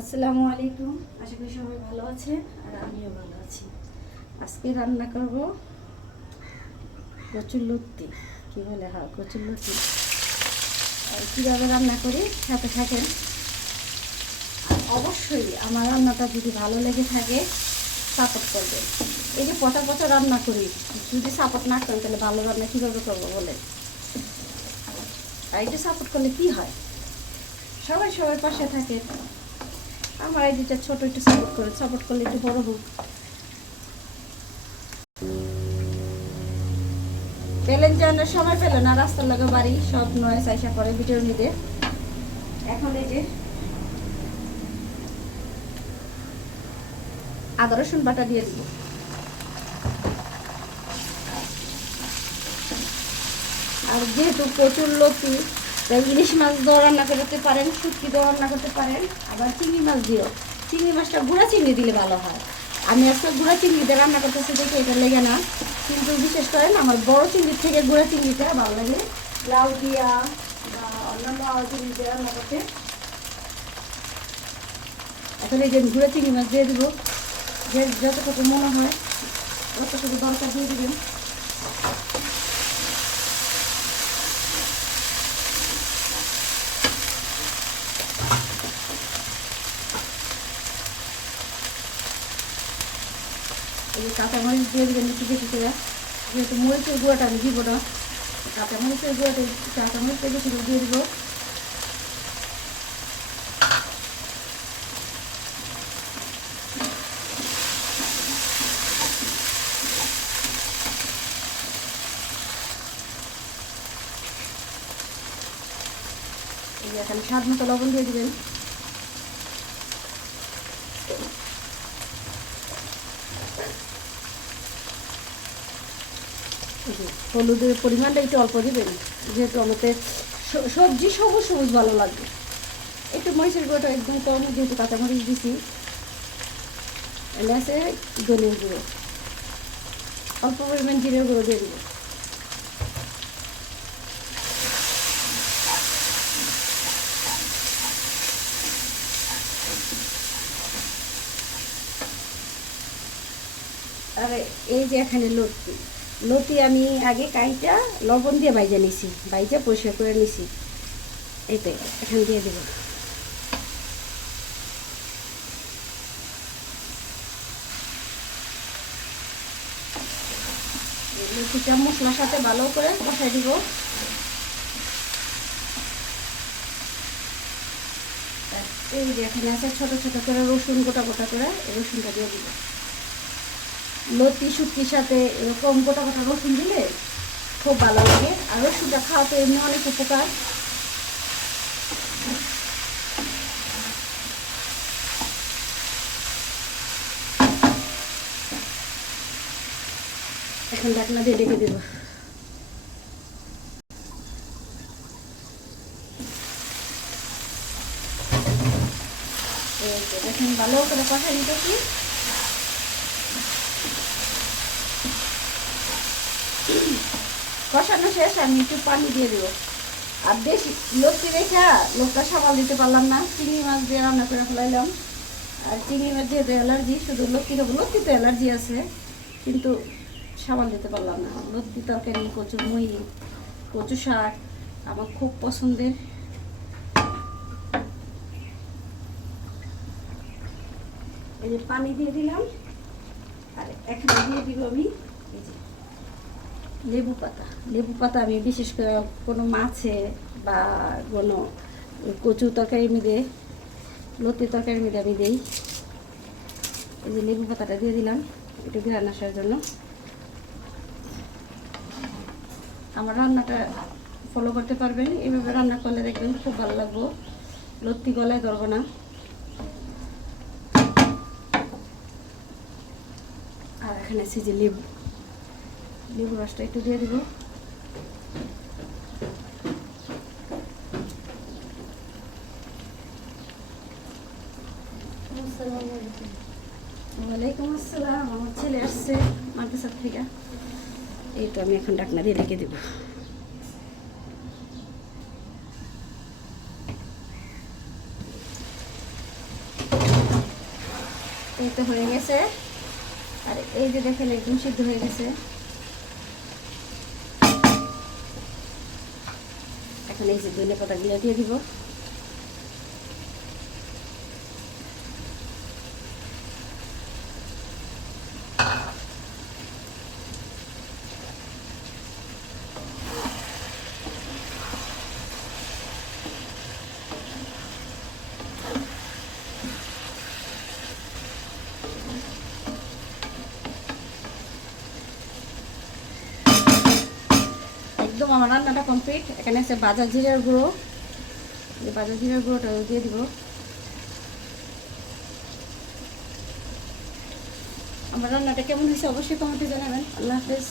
আসসালামু আলাইকুম। আশা করি সবাই ভালো আছে আর আমিও ভালো আছি। আজকে রান্না করব কচুরলতি, কি বলে, হ্যাঁ কচুরলতি। আর কীভাবে রান্না করি সাথে থাকেন। আর অবশ্যই আমার রান্নাটা যদি ভালো লেগে থাকে সাপোর্ট করবেন। এই যে পচা পচা রান্না করি, যদি সাপোর্ট না করেন তাহলে ভালো রান্না কীভাবে করবো বলে। আর একটু সাপোর্ট করলে কি হয়, সবাই সবার পাশে থাকে। আমার এই দুটা ছোট একটু সাপোর্ট করলে একটু বড় হোক। পেলেন জানার সময় পেল না, রাস্তার লাগে বাড়ি সব নয় চাইসা করে ভিডিও নিতে। এখন এই যে আদা রসুন বাটা দিয়ে দিব। আর যেহেতু কচুরলতি, তাই ইলিশ মাছ দিয়েও রান্না করতে পারেন, শুটকি দিয়েও রান্না করতে পারেন, আবার চিংড়ি মাছ দিয়েও। চিংড়ি মাছটা গুঁড়া চিংড়ি দিলে ভালো হয়। আমি আজকে গুঁড়া চিংড়ি দিয়ে রান্না করতেছি দেখে এটা লেগে না, কিন্তু বিশেষ করেন আমার বড় চিংড়ির থেকে গুঁড়া চিংড়িটা ভালো লাগে লাউ দিয়া বা অন্যান্য চিংড়ি দিয়ে রান্না করতে। এখন এই যে গুঁড়া চিংড়ি মাছ দিয়ে দেবো, যে যতটুকু মনে হয় ততটুকু দরকার দিয়ে দেবেন। এই যে কাঁচামরিচ দিয়ে দেবেন একটু বেশি করে, যেহেতু মরিচের গুঁড়াটা আমি দিব না, কাঁচামরিচের গুঁড়াটা কাঁচামরিচটা বেশি করে দিয়ে দেবো। এই যে এখানে স্বাদ মতো লবণ দিয়ে দেবেন। হলুদের পরিমাণটা একটু অল্প দিবেন, যেহেতু আমাদের সবজি সবুজ সবুজ ভালো লাগবে। একটু মরিচের গুঁড়োটা একদম কম, যেহেতু কাঁচামরিচ দিছি। এলে আছে ধনের গুঁড়ো, অল্প পরিমাণ জিরের গুঁড়ো দিয়ে দিব। আর এই যে এখানে লতি আমি আগে কাইটা লবণ দিয়ে ভাইজা নিছি, ভাইজা পরিষ্কার করে নিছি। এইটাই এখানে দিয়ে দেব। লতিটা মশলার সাথে ভালো করে কষাই দিব। এই যে এখানে আছে ছোট ছোট করে রসুন, গোটা গোটা করে রসুনটা দিয়ে দিব। লতি শুটকির সাথে এরকম গোটা গোটা রসুন দিলে খুব ভালো লাগে। আর রসুনটা খাওয়াতে এমনি অনেক উপকার। এখন ঢাকনা দিয়ে ডেকে দেব। এখন ভালো করে কষাই নিতেছি। কষানো শেষ, আমি একটু পানি দিয়ে দেবো। আর বেশি লতি রেখা লোকটা সামাল দিতে পারলাম না, চিংড়ি মাছ দিয়ে রান্না করে ফেলাইলাম। আর চিংড়ি মাছ যেহেতু অ্যালার্জি, শুধু লতি খাবো, লতিতে অ্যালার্জি আছে, কিন্তু সামাল দিতে পারলাম না। লতি তরকারি, কচুরমুই, কচু শাক আমার খুব পছন্দের। এই যে পানি দিয়ে দিলাম। আর এখানে দিয়ে দিব আমি এই যে লেবু পাতা। আমি বিশেষ করে কোনো মাছে বা কোনো কচু তরকারির মধ্যে, লতি তরকারির মধ্যে আমি দিই। এই যে লেবু পাতাটা দিয়ে দিলাম একটু ঘ্রাণ আসার জন্য। আমার রান্নাটা ফলো করতে পারবেন, এইভাবে রান্না করলে দেখবেন খুব ভালো লাগবে, লতি গলায় ধরবো না। আর এখানে আছে যে লেবু রসটা একটু দিয়ে দিব। ওয়ালাইকুম আসসালাম। আমার ছেলে আসছে মাদ্রাসা থেকে। এইটা আমি এখন ঢাকনা দিয়ে রেখে দেব। এই তো হয়ে গেছে। আর এই যে দেখেন একদম সিদ্ধ হয়ে গেছে। এখন এই যে ধনে পাতাগুলো দিয়ে দিব। একদম আমার রান্নাটা কমপ্লিট। এখানে আছে ভাজা জিরার গুঁড়ো, এই ভাজা জিরার গুঁড়োটা দিয়ে দিব। আমার রান্নাটা কেমন হয়েছে অবশ্যই কমেন্টে জানাবেন। আল্লাহ হাফেজ।